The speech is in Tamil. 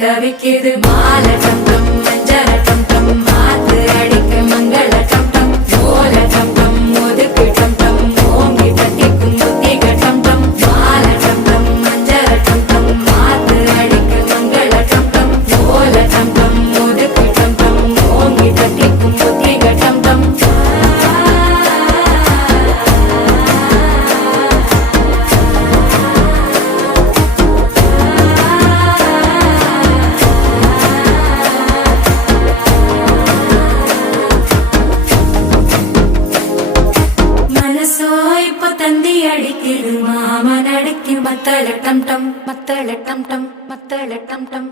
தவிக்குது மால டம் டம் மஞ்சள டம் டம் மாத்து அடிக்க மங்கள டம் டம் ஓல டம் டம் ஒதுக்கு டம் டம் ஓங்கி தட்டிக்கும் புத்திக டம் டம் மால டம் டம் மஞ்சள டம் டம் மாத்து அடிக்க மங்கள டம் டம் ஓல டம் டம் ஒதுக்கு டம் டம் ஓங்கி தட்டிக்கும் புத்திக டம் டம் தந்தி அடிக்குது மாமன் அடிக்கு மத்தள டம் டம் மத்தள டம் டம் மத்தள டம் டம்